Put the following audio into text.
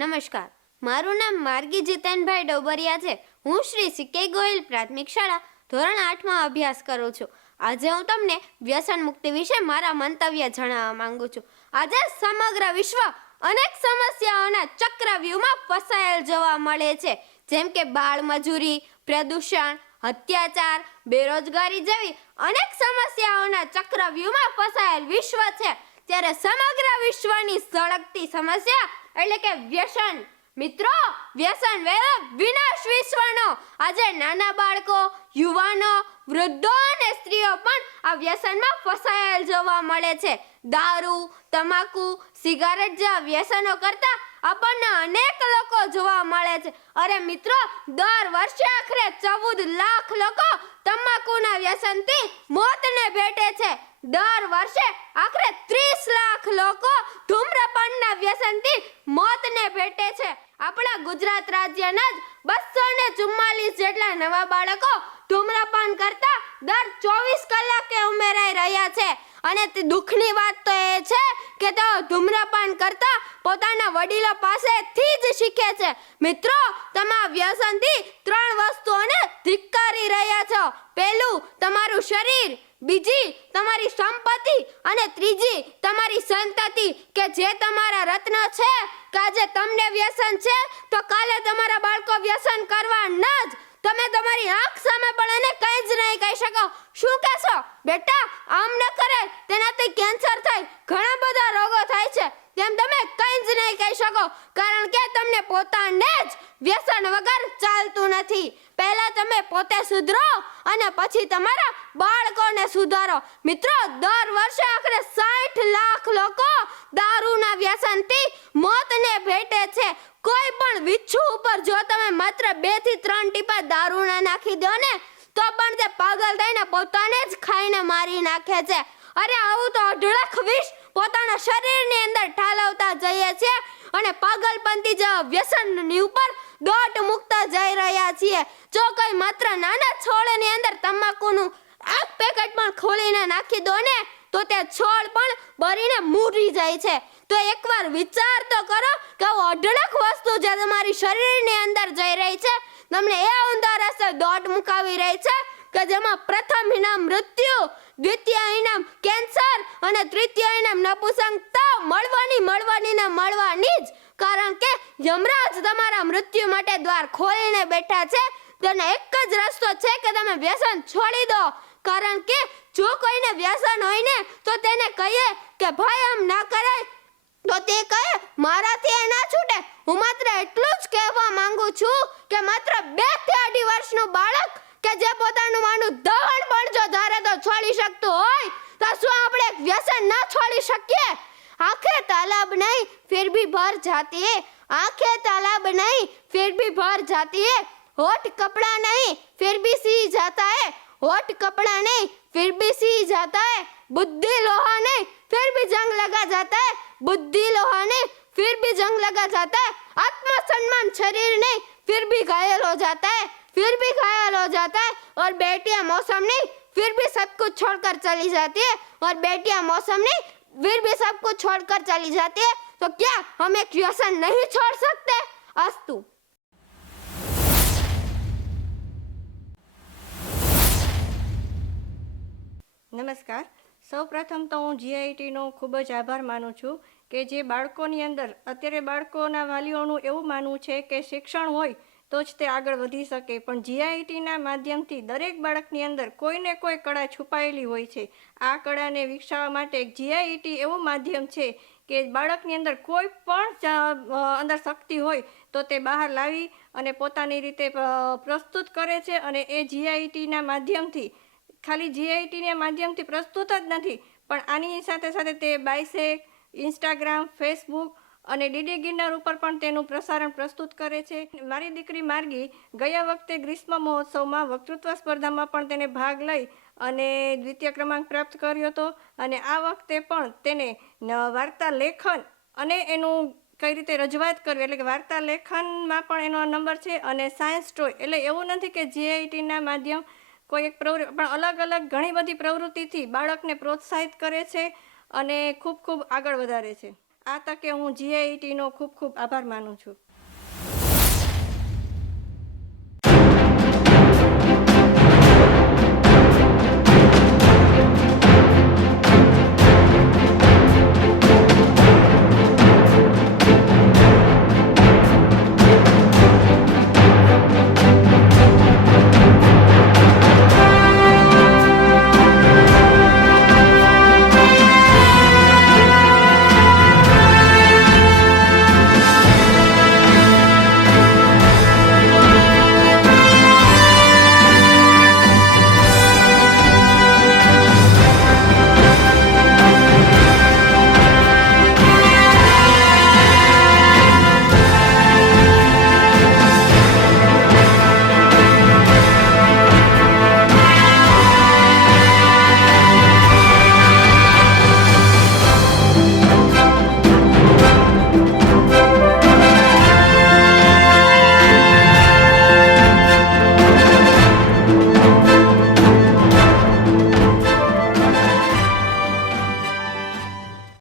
નમસ્કાર. મારું નામ માર્ગી જીતનભાઈ ડોબરિયા છે. હું શ્રી સિકે ગોયલ પ્રાથમિક શાળા ધોરણ આઠમાં અભ્યાસ કરું છું. આજે હું તમને વ્યસન મુક્તિ વિશે મારા મંતવ્ય જણાવવા માંગુ છું. આજે સમગ્ર વિશ્વ અનેક સમસ્યાઓના ચક્રવ્યૂહમાં ફસાયેલ જોવા મળે છે. જેમ કે બાળ મજૂરી, પ્રદૂષણ, અત્યાચાર, બેરોજગારી જેવી અનેક સમસ્યાઓના ચક્રવ્યૂહમાં ફસાયેલ વિશ્વ છે. ત્યારે સમગ્ર વિશ્વની સળગતી સમસ્યા એટલે કે વ્યસન. મિત્રો, વ્યસન વેરો વિનાશ વિશ્વનો આજે નાના બાળકો, યુવાનો, વૃદ્ધો અને સ્ત્રીઓ પણ આ વ્યસનમાં ફસાયેલ જોવા મળે છે. દારૂ, તમાકુ, સિગારેટ જેવા વ્યસનો કરતા આપણને અનેક લોકો જોવા મળે છે. અરે મિત્રો, દર વર્ષે આખરે ચૌદ લાખ લોકો તમાકુના વ્યસનથી મોતને ભેટે છે. દર વર્ષે આખરે લાખ લોકો ધૂમ્રપાનના વ્યસનથી મોતને ભેટે છે. આપણા ગુજરાત રાજ્યના જ બસો ને ચુમ્માલીસ જેટલા નવા બાળકો ધૂમ્રપાન કરતા દર ચોવીસ કલાકે ઉમેરાઈ રહ્યા છે. અને દુઃખની વાત તો એ છે કે તેઓ ધૂમ્રપાન કરતા પોતાના વડીલો પાસેથી જ શીખે છે. મિત્રો, તમે આ વ્યસનથી ત્રણ વસ્તુઓને ધિક્કારી રહ્યા છો. પહેલું, તમારું શરીર. બીજી, તમારી સંપત્તિ. અને ત્રીજી, તમારી સંતતિ કે જે તમારા રત્ન છે, કે આજે તમને વ્યસન છે, તો કાલે તમારા બાળકો વ્યસન કરવા ન જ. તમે તમારી આંખ સામે પણ એને કંઈ જ નહીં કહી શકો. શું કહેશો? બેટા, આમ ન કરે, તેનાથી કેન્સર થાય. ઘણા બધા રોગો થાય છે. તેમ તમે જ નહીં કહી શકો. કારણ કે તમને પોતાને જ વ્યસન વગર ચાલતું નથી. પહેલા તમે પોતે સુધરો અને પછી તમારા બાળકોને સુધારો. મિત્રો, દર વર્ષે આખરે 60 લાખ લોકો દારૂના વ્યસનથી મોતને ભેટે છે. કોઈ પણ વિચ્છુ ઉપર જો તમે માત્ર બેથી ત્રણ ટીપા દારૂના નાખી દો ને, તો પણ તે પાગલ થઈને પોતાને જ ખાઈને મારી નાખે છે. અરે આવું તો અઢળક વિષ પોતાના શરીરની અંદર ઠાલવતા જઈએ છીએ અને પાગલપંથી જેવા વ્યસનની ઉપર દોટ મુકતા જઈ રહ્યા છીએ. જો કોઈ માત્ર નાના છોડની અંદર તમાકુનું એક પેકેટ પણ ખોલીને નાખી દો ને, તો તે છોડ પણ બરીને મૂરી જાય છે. તો એકવાર વિચાર તો કરો કે અઢળક વસ્તુ જે તમારી શરીરની અંદર જઈ રહી છે, તમને એ ઊંધા રસ્તે દોટ મુકાવી રહી છે કે જેમાં પ્રથમ ઇનામ મૃત્યુ, દ્વિતીય ઇનામ કેન્સર અને તૃતીય ઇનામ નપુસંગતા મળવાની મળવાની ને મળવાની જ. કારણ કે યમરાજ તમારા મૃત્યુ માટે દ્વાર ખોલીને બેઠા છે. તેનો એક જ રસ્તો છે કે તમે વ્યસન છોડી દો. કારણ કે જો કોઈને વ્યસન હોય ને, તો તેને કહીએ કે ભાઈ આમ ના કરાય. તો તે કહે, મારાથી એ ના છૂટે. હું માત્ર એટલું જ કહેવા માંગુ છું કે માત્ર બેથી અઢી વર્ષનું બાળક કે જે પોતાનું માનું દહન પણ જો ધારે તો છોડી શકતું હોય, તો શું આપણે એક વ્યસન ના છોડી શકીએ? આંખે તાલાબ નહીં, ફિર ભી ભર જાતી હે આખે તાલાબ નહીં, ફિર ભી ભર જાતી હે હોઠ કપડા નહીં, ફિર ભી સી જાતા હે હોઠ કપડા નહીં, ફિર ભી સી જાતા હે બુદ્ધિ લોહા નહીં, ફિર ભી જંગ લગા જાતા હે बुद्धि लोहा ने फिर भी जंग लगा जाता है। आत्मसम्मान शरीर ने फिर भी घायल हो जाता है, फिर भी घायल हो जाता है। और बेटियाँ मौसम ने फिर भी सब कुछ छोड़कर चली जाती है। और बेटियाँ मौसम ने फिर भी सब कुछ छोड़कर चली जाती है। तो क्या हम एक व्यसन नहीं छोड़ सकते? अस्तु। नमस्कार। સૌપ્રથમ તો હું જીઆઈટીનો ખૂબ જ આભાર માનું છું કે જે બાળકોની અંદર, અત્યારે બાળકોના વાલીઓનું એવું માનવું છે કે શિક્ષણ હોય તો જ તે આગળ વધી શકે. પણ જીઆઈટીના માધ્યમથી દરેક બાળકની અંદર કોઈને કોઈ કળા છુપાયેલી હોય છે. આ કળાને વિકસાવવા માટે જીઆઈટી એવું માધ્યમ છે કે બાળકની અંદર કોઈ પણ અંદર શક્તિ હોય તો તે બહાર લાવી અને પોતાની રીતે પ્રસ્તુત કરે છે અને એ જીઆઈટીના માધ્યમથી ખાલી જીઆઈટીના માધ્યમથી પ્રસ્તુત જ નથી, પણ આની સાથે સાથે તે બાયસેક ઇન્સ્ટાગ્રામ ફેસબુક અને ડીડી ગિરનાર ઉપર પણ તેનું પ્રસારણ પ્રસ્તુત કરે છે. મારી દીકરી માર્ગી ગયા વખતે ગ્રીષ્મ મહોત્સવમાં વક્તૃત્વ સ્પર્ધામાં પણ તેને ભાગ લઈ અને દ્વિતીય ક્રમાંક પ્રાપ્ત કર્યો હતો અને આ વખતે પણ તેને વાર્તા લેખન અને એનું કઈ રીતે રજૂઆત કરવી એટલે કે વાર્તા લેખનમાં પણ એનો નંબર છે અને સાયન્સ સ્ટોય એટલે એવું નથી કે જીઆઈટીના માધ્યમ કોઈ એક પ્રવૃત્તિ પણ અલગ અલગ ઘણી બધી પ્રવૃત્તિથી બાળકને પ્રોત્સાહિત કરે છે અને ખૂબ ખૂબ આગળ વધારે છે. આ તકે હું જીઆઈટીનો ખૂબ ખૂબ આભાર માનું છું.